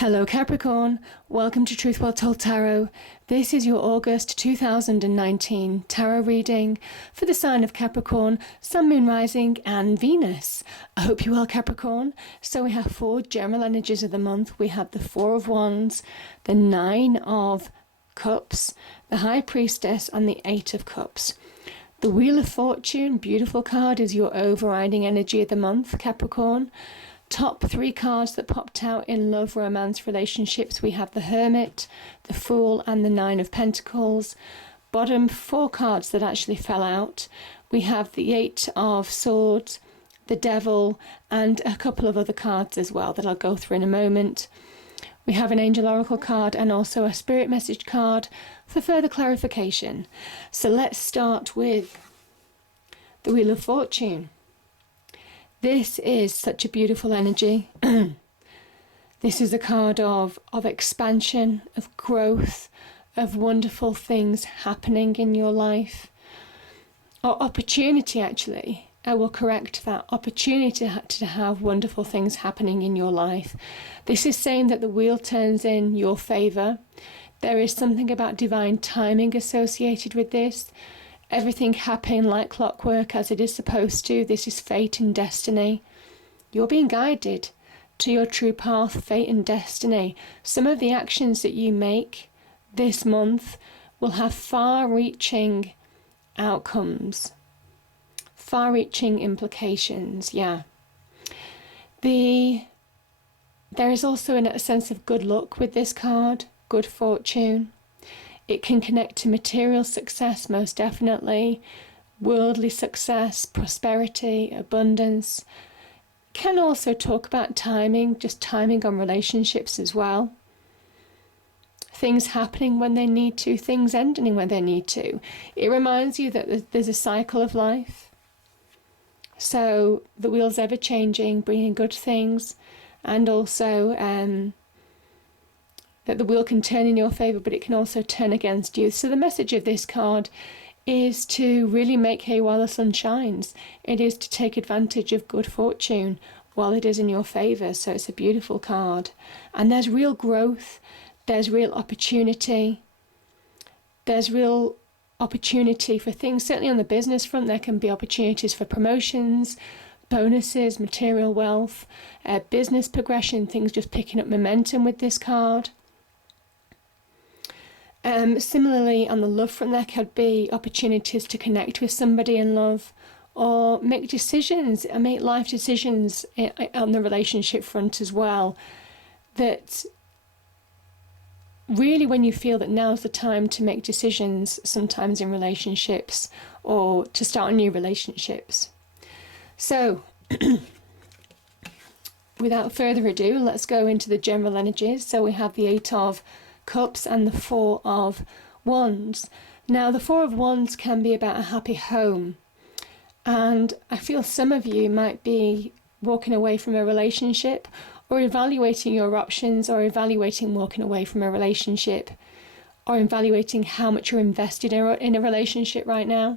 Hello Capricorn, welcome to Truth Well Told Tarot. This is your August 2019 tarot reading for the sign of Capricorn, Sun, Moon, Rising and Venus. I hope you're well, Capricorn. So we have four general energies of the month. We have the Four of Wands, the Nine of Cups, the High Priestess and the Eight of Cups. The Wheel of Fortune, beautiful card, is your overriding energy of the month, Capricorn. Top three cards that popped out in love, romance, relationships, we have the Hermit, the Fool and the Nine of Pentacles. Bottom four cards that actually fell out, we have the Eight of Swords, the Devil and a couple of other cards as well that I'll go through in a moment. We have an Angel Oracle card and also a Spirit Message card for further clarification. So let's start with the Wheel of Fortune. This is such a beautiful energy. This is a card of expansion, of growth, of wonderful things happening in your life. Or opportunity, actually. I will correct that. Opportunity to have wonderful things happening in your life. This is saying that the wheel turns in your favour. There is something about divine timing associated with this. Everything happening like clockwork as it is supposed to. This is fate and destiny. You're being guided to your true path, fate and destiny. Some of the actions that you make this month will have far-reaching outcomes, far-reaching implications, yeah. There is also a sense of good luck with this card, good fortune. It can connect to material success, most definitely, worldly success, prosperity, abundance. Can also talk about timing, just timing on relationships as well. Things happening when they need to, things ending when they need to. It reminds you that there's a cycle of life. So the wheel's ever changing, bringing good things, and also that the wheel can turn in your favour, but it can also turn against you. So the message of this card is to really make hay while the sun shines. It is to take advantage of good fortune while it is in your favour. So it's a beautiful card. And there's real growth. There's real opportunity. There's real opportunity for things. Certainly on the business front, there can be opportunities for promotions, bonuses, material wealth, business progression, things just picking up momentum with this card. Similarly, on the love front, there could be opportunities to connect with somebody in love or make decisions and make life decisions on the relationship front as well. That really, when you feel that now's the time to make decisions, sometimes in relationships or to start new relationships. So, without further ado, let's go into the general energies. So we have the Eight of Cups and the Four of Wands. Now the Four of Wands can be about a happy home, and I feel some of you might be walking away from a relationship or evaluating your options or evaluating walking away from a relationship or evaluating how much you're invested in a relationship right now,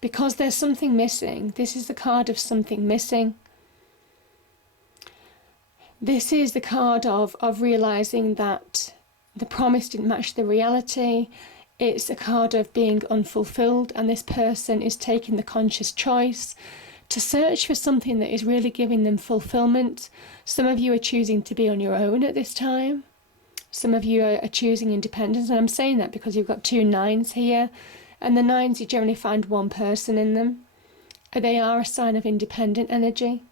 because there's something missing. This is the card of something missing. This is the card of realising that the promise didn't match the reality. It's a card of being unfulfilled, and this person is taking the conscious choice to search for something that is really giving them fulfilment. Some of you are choosing to be on your own at this time. Some of you are choosing independence, and I'm saying that because you've got two nines here, and the nines, you generally find one person in them. They are a sign of independent energy.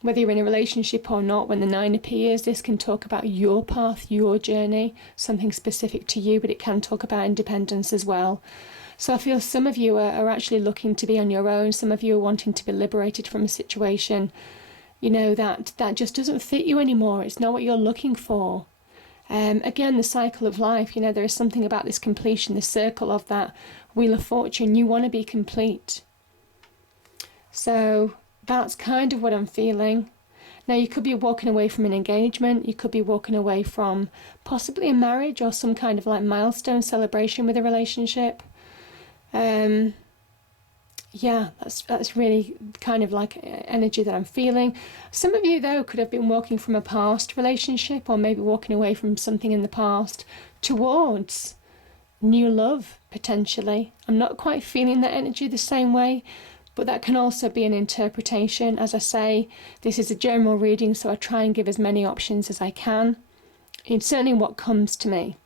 Whether you're in a relationship or not, when the nine appears, this can talk about your path, your journey, something specific to you, but it can talk about independence as well. So I feel some of you are actually looking to be on your own. Some of you are wanting to be liberated from a situation, you know, that just doesn't fit you anymore. It's not what you're looking for. Again, the cycle of life, you know, there is something about this completion, the circle of that Wheel of Fortune. You want to be complete. So that's kind of what I'm feeling. Now, you could be walking away from an engagement. You could be walking away from possibly a marriage or some kind of like milestone celebration with a relationship. Yeah, that's really kind of like energy that I'm feeling. Some of you, though, could have been walking from a past relationship, or maybe walking away from something in the past towards new love, potentially. I'm not quite feeling that energy the same way, but that can also be an interpretation. As I say, this is a general reading, so I try and give as many options as I can. It's certainly what comes to me.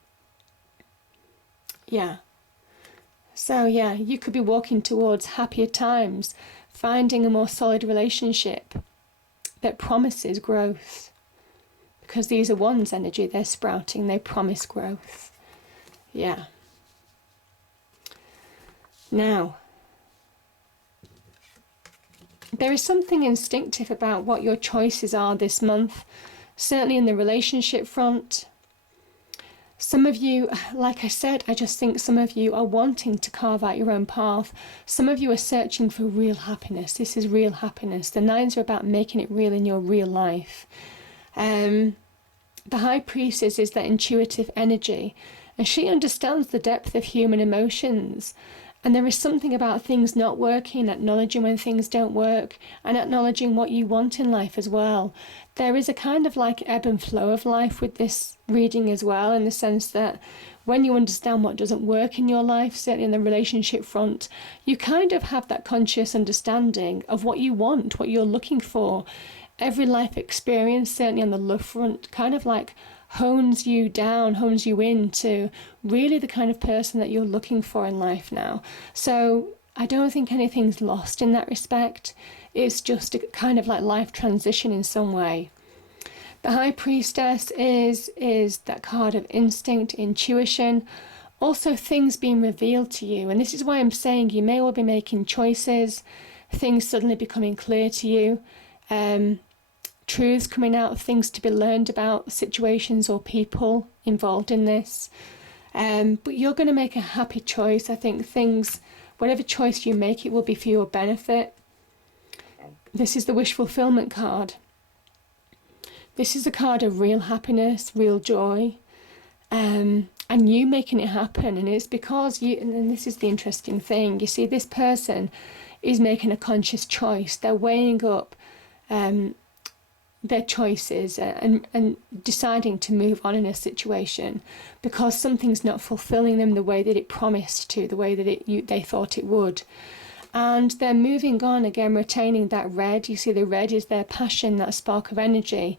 Yeah. So yeah, you could be walking towards happier times, finding a more solid relationship that promises growth. Because these are one's energy, they're sprouting, they promise growth. Yeah. Now, there is something instinctive about what your choices are this month, certainly in the relationship front. Some of you, like I said, I just think some of you are wanting to carve out your own path. Some of you are searching for real happiness. This is real happiness. The nines are about making it real in your real life. The High Priestess is that intuitive energy, and she understands the depth of human emotions. And there is something about things not working, acknowledging when things don't work, and acknowledging what you want in life as well. There is a kind of like ebb and flow of life with this reading as well, in the sense that when you understand what doesn't work in your life, certainly in the relationship front, you kind of have that conscious understanding of what you want, what you're looking for. Every life experience, certainly on the love front, kind of like hones you down, hones you into really the kind of person that you're looking for in life now. So I don't think anything's lost in that respect. It's just a kind of like life transition in some way. The High Priestess is that card of instinct, intuition, also things being revealed to you. And this is why I'm saying you may well be making choices, things suddenly becoming clear to you. Truths coming out, things to be learned about situations or people involved in this. But you're going to make a happy choice. I think whatever choice you make, it will be for your benefit. This is the wish fulfillment card. This is a card of real happiness, real joy, and you making it happen. And it's because you, and this is the interesting thing, you see, this person is making a conscious choice. They're weighing up their choices and deciding to move on in a situation because something's not fulfilling them the way that it promised to, the way that they thought it would. And they're moving on, again, retaining that red. You see, the red is their passion, that spark of energy,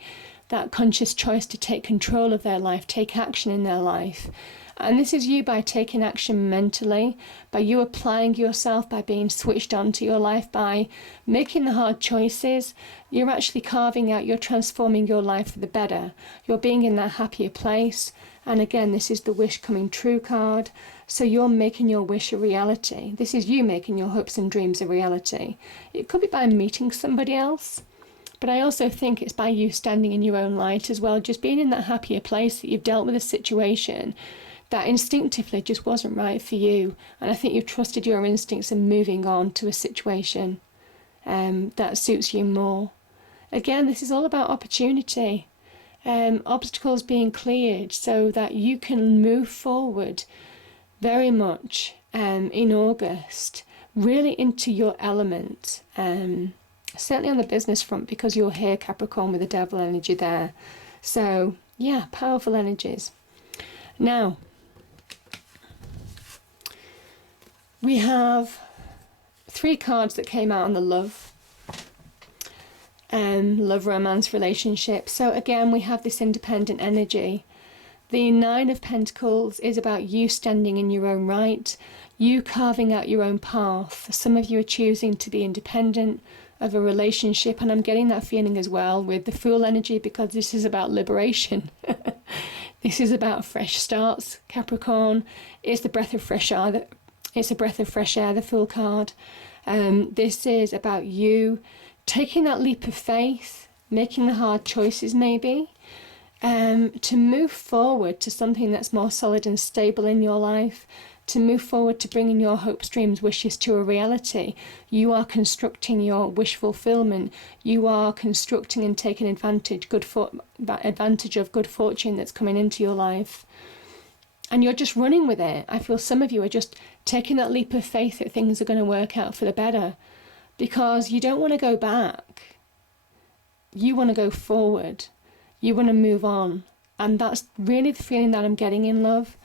that conscious choice to take control of their life, take action in their life. And this is you by taking action mentally, by you applying yourself, by being switched on to your life, by making the hard choices. You're actually carving out, you're transforming your life for the better. You're being in that happier place. And again, this is the wish coming true card. So you're making your wish a reality. This is you making your hopes and dreams a reality. It could be by meeting somebody else. But I also think it's by you standing in your own light as well, just being in that happier place that you've dealt with a situation that instinctively just wasn't right for you. And I think you've trusted your instincts and moving on to a situation that suits you more. Again, this is all about opportunity. Obstacles being cleared so that you can move forward very much in August, really into your element. Certainly on the business front, because you're here, Capricorn, with the devil energy there. So, yeah, powerful energies. Now, we have 3 cards that came out on the love, romance, relationship. So again, we have this independent energy. The 9 of Pentacles is about you standing in your own right, you carving out your own path. Some of you are choosing to be independent of a relationship, and I'm getting that feeling as well with the Fool energy, because this is about liberation. This is about fresh starts, Capricorn. It's the breath of fresh air. It's a breath of fresh air, the Fool card. This is about you taking that leap of faith, making the hard choices maybe, to move forward to something that's more solid and stable in your life, to move forward to bringing your hopes, dreams, wishes to a reality. You are constructing your wish fulfillment. You are constructing and taking advantage of good fortune that's coming into your life. And you're just running with it. I feel some of you are just taking that leap of faith that things are going to work out for the better, because you don't want to go back. You want to go forward. You want to move on. And that's really the feeling that I'm getting in love.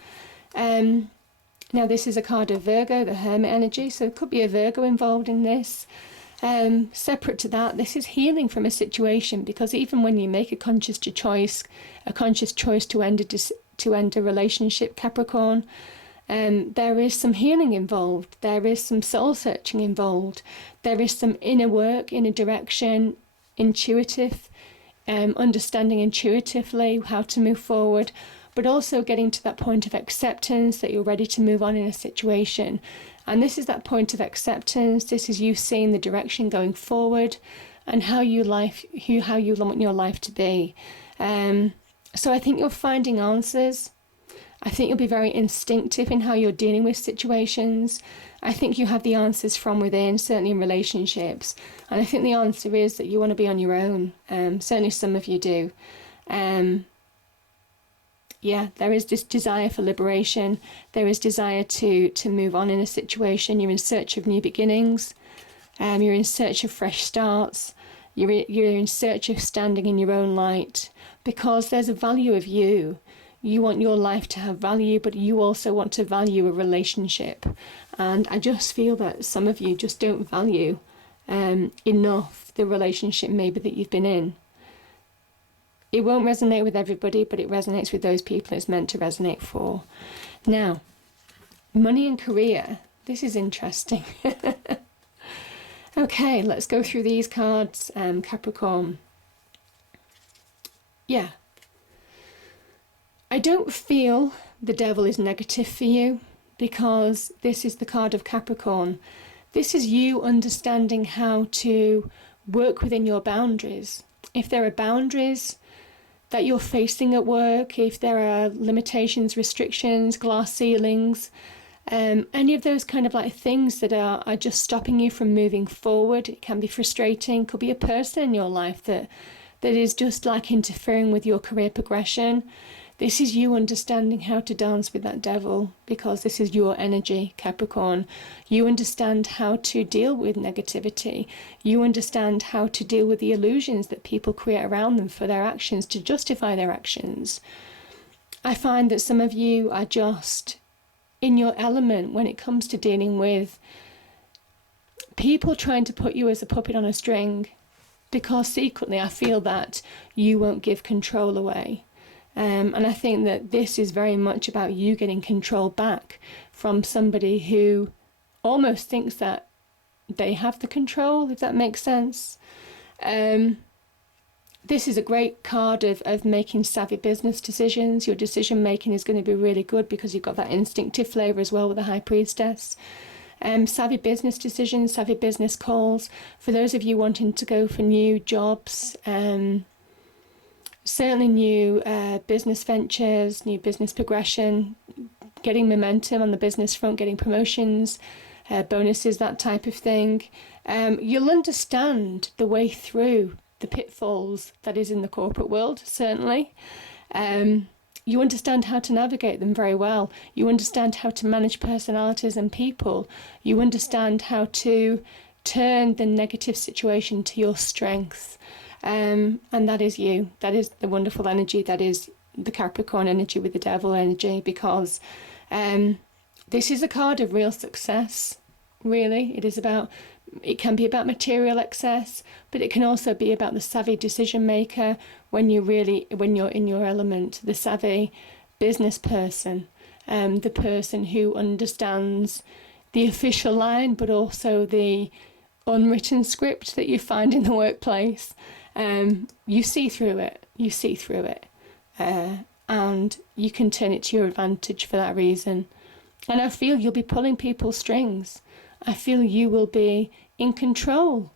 Now, this is a card of Virgo, the Hermit energy, so there could be a Virgo involved in this. Separate to that, this is healing from a situation, because even when you make a conscious choice to end a relationship, Capricorn, there is some healing involved. There is some soul searching involved. There is some inner work, inner direction, intuitive, understanding intuitively how to move forward, but also getting to that point of acceptance that you're ready to move on in a situation. And this is that point of acceptance. This is you seeing the direction going forward and how you want your life to be. So I think you're finding answers. I think you'll be very instinctive in how you're dealing with situations. I think you have the answers from within, certainly in relationships. And I think the answer is that you want to be on your own. Certainly some of you do. There is this desire for liberation. There is desire to move on in a situation. You're in search of new beginnings. You're in search of fresh starts. You're in search of standing in your own light, because there's a value of you. You want your life to have value, but you also want to value a relationship. And I just feel that some of you just don't value enough the relationship maybe that you've been in. It won't resonate with everybody, but it resonates with those people it's meant to resonate for. Now, money and career. This is interesting. Okay, let's go through these cards, Capricorn. Yeah. I don't feel the devil is negative for you, because this is the card of Capricorn. This is you understanding how to work within your boundaries. If there are boundaries that you're facing at work, if there are limitations, restrictions, glass ceilings, any of those kind of like things that are just stopping you from moving forward, it can be frustrating. Could be a person in your life that is just like interfering with your career progression. This is you understanding how to dance with that devil, because this is your energy, Capricorn. You understand how to deal with negativity. You understand how to deal with the illusions that people create around them for their actions, to justify their actions. I find that some of you are just in your element when it comes to dealing with people trying to put you as a puppet on a string, because secretly I feel that you won't give control away. And I think that this is very much about you getting control back from somebody who almost thinks that they have the control, if that makes sense. This is a great card of making savvy business decisions. Your decision making is going to be really good because you've got that instinctive flavour as well with the High Priestess. Savvy business decisions, savvy business calls. For those of you wanting to go for new jobs, certainly new business ventures, new business progression, getting momentum on the business front, getting promotions, bonuses, that type of thing. You'll understand the way through the pitfalls that is in the corporate world, certainly. You understand how to navigate them very well. You understand how to manage personalities and people. You understand how to turn the negative situation to your strength. And that is you. That is the wonderful energy. That is the Capricorn energy with the devil energy, because this is a card of real success, really. It can be about material excess, but it can also be about the savvy decision maker when you're in your element, the savvy business person, the person who understands the official line, but also the unwritten script that you find in the workplace. You see through it, and you can turn it to your advantage for that reason. And I feel you'll be pulling people's strings. I feel you will be in control,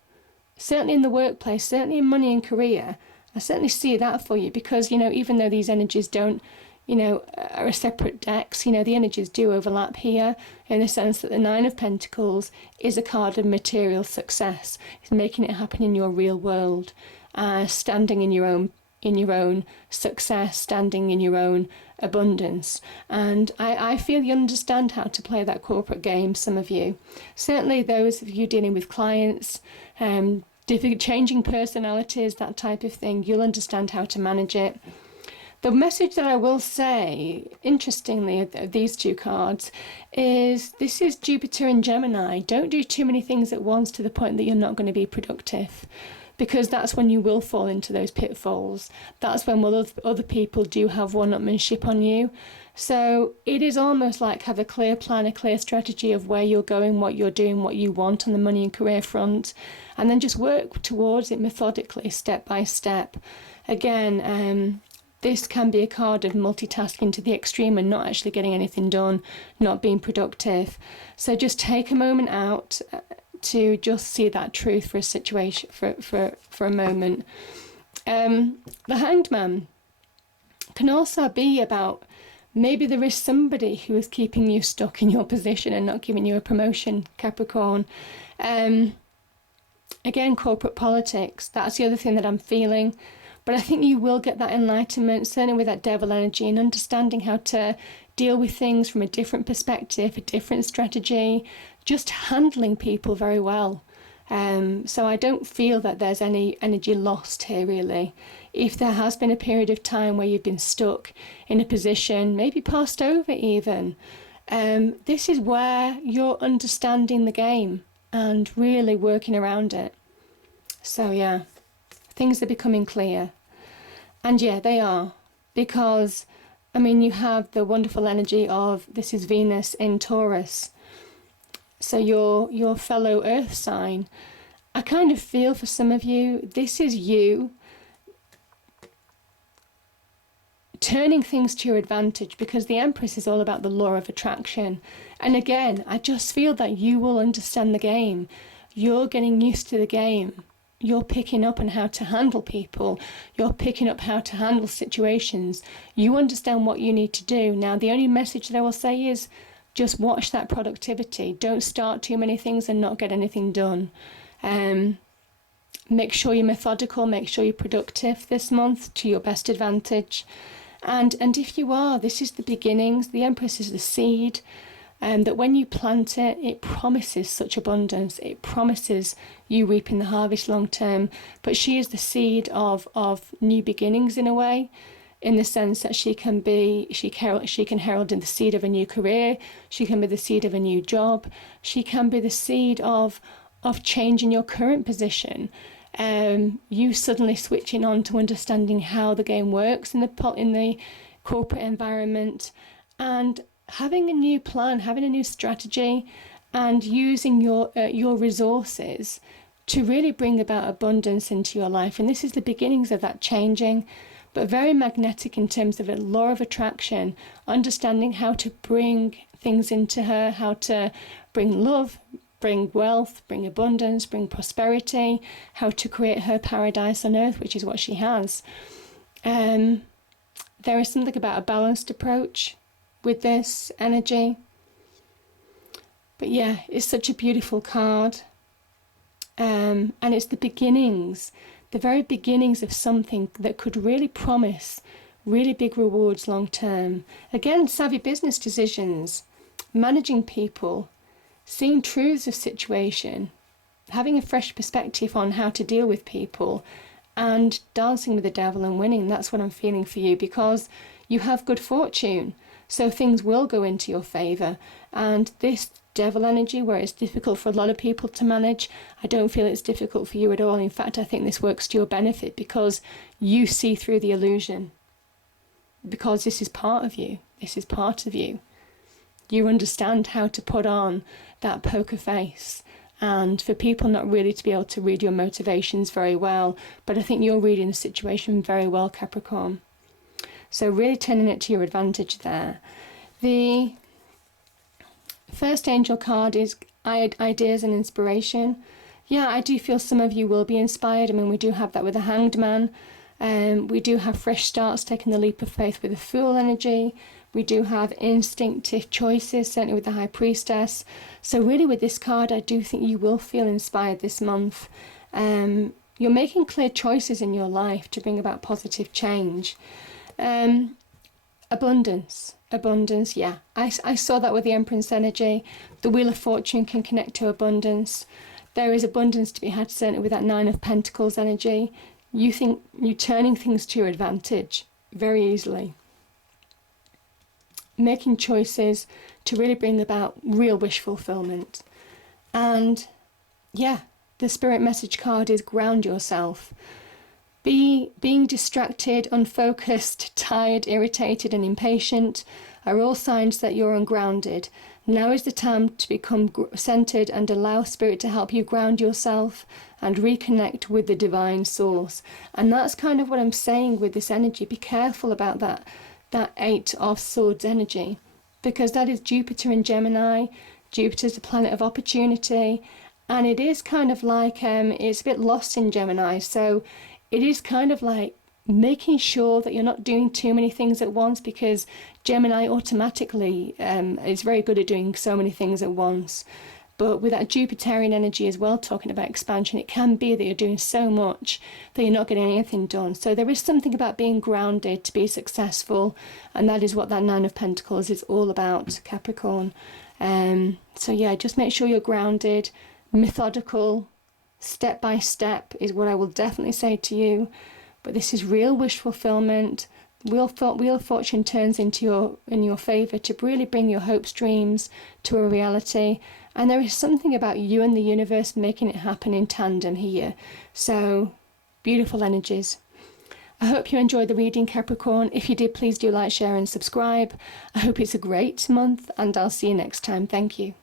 certainly in the workplace, certainly in money and career. I certainly see that for you, because, even though these energies don't, are separate decks, the energies do overlap here, in the sense that the Nine of Pentacles is a card of material success. It's making it happen in your real world, standing in your own in your own success, standing in your own abundance. And I feel you understand how to play that corporate game, some of you. Certainly those of you dealing with clients, changing personalities, that type of thing, you'll understand how to manage it. The message that I will say, interestingly, of these two cards is this is Jupiter and Gemini. Don't do too many things at once to the point that you're not going to be productive, because that's when you will fall into those pitfalls. That's when other people do have one-upmanship on you. So it is almost like have a clear plan, a clear strategy of where you're going, what you're doing, what you want on the money and career front, and then just work towards it methodically, step by step. Again, this can be a card of multitasking to the extreme and not actually getting anything done, not being productive. So just take a moment out to just see that truth for a situation, for a moment. The Hanged Man can also be about maybe there is somebody who is keeping you stuck in your position and not giving you a promotion, Capricorn. Again, corporate politics, that's the other thing that I'm feeling. But I think you will get that enlightenment, certainly with that devil energy, and understanding how to deal with things from a different perspective, a different strategy, just handling people very well. So I don't feel that there's any energy lost here, really. If there has been a period of time where you've been stuck in a position, maybe passed over even, this is where you're understanding the game and really working around it. So yeah. Things are becoming clear. And yeah, they are. Because, I mean, you have the wonderful energy of, this is Venus in Taurus. So your fellow earth sign. I kind of feel for some of you, this is you turning things to your advantage, because the Empress is all about the law of attraction. And again, I just feel that you will understand the game. You're getting used to the game. You're picking up on how to handle people. You're picking up how to handle situations. You understand what you need to do. Now, the only message that I will say is just watch that productivity. Don't start too many things and not get anything done. Make sure you're methodical. Make sure you're productive this month to your best advantage. And if you are, this is the beginnings. The Empress is the seed. That when you plant it, it promises such abundance. It promises you reaping the harvest long term. But she is the seed of new beginnings in a way, in the sense that she can herald in the seed of a new career. She can be the seed of a new job. She can be the seed of changing your current position. You suddenly switching on to understanding how the game works in the corporate environment, and having a new plan, having a new strategy, and using your resources to really bring about abundance into your life. And this is the beginnings of that changing, but very magnetic in terms of a law of attraction, understanding how to bring things into her, how to bring love, bring wealth, bring abundance, bring prosperity, how to create her paradise on earth, which is what she has. There is something about a balanced approach with this energy. But yeah, it's such a beautiful card. And it's the beginnings, the very beginnings of something that could really promise really big rewards long term. Again, savvy business decisions, managing people, seeing truths of situation, having a fresh perspective on how to deal with people, and dancing with the devil and winning. That's what I'm feeling for you, because you have good fortune. So things will go into your favour. And this devil energy, where it's difficult for a lot of people to manage, I don't feel it's difficult for you at all. In fact, I think this works to your benefit, because you see through the illusion. Because this is part of you. This is part of you. You understand how to put on that poker face. And for people not really to be able to read your motivations very well. But I think you're reading the situation very well, Capricorn. So really turning it to your advantage there. The first angel card is ideas and inspiration. Yeah, I do feel some of you will be inspired. I mean, we do have that with the Hanged Man. We do have fresh starts, taking the leap of faith with the Fool energy. We do have instinctive choices, certainly with the High Priestess. So really with this card, I do think you will feel inspired this month. you're making clear choices in your life to bring about positive change. Abundance, yeah. I saw that with the Empress energy. The Wheel of Fortune can connect to abundance. There is abundance to be had, certainly with that Nine of Pentacles energy. You think you're turning things to your advantage very easily. Making choices to really bring about real wish fulfillment. And yeah, the spirit message card is ground yourself. Being distracted, unfocused, tired, irritated and impatient are all signs that you're ungrounded. Now is the time to become centered and allow spirit to help you ground yourself and reconnect with the divine source. And that's kind of what I'm saying with this energy. Be careful about that Eight of Swords energy, because that is Jupiter in Gemini. Jupiter's the planet of opportunity, and it is kind of like it's a bit lost in Gemini. So it is kind of like making sure that you're not doing too many things at once, because Gemini automatically is very good at doing so many things at once. But with that Jupiterian energy as well, talking about expansion, it can be that you're doing so much that you're not getting anything done. So there is something about being grounded to be successful, and that is what that Nine of Pentacles is all about, Capricorn. So yeah, just make sure you're grounded, methodical, step by step is what I will definitely say to you. But this is real wish fulfillment. Wheel of Fortune turns in your favour to really bring your hopes, dreams to a reality. And there is something about you and the universe making it happen in tandem here. So, beautiful energies. I hope you enjoyed the reading, Capricorn. If you did, please do like, share and subscribe. I hope it's a great month, and I'll see you next time. Thank you.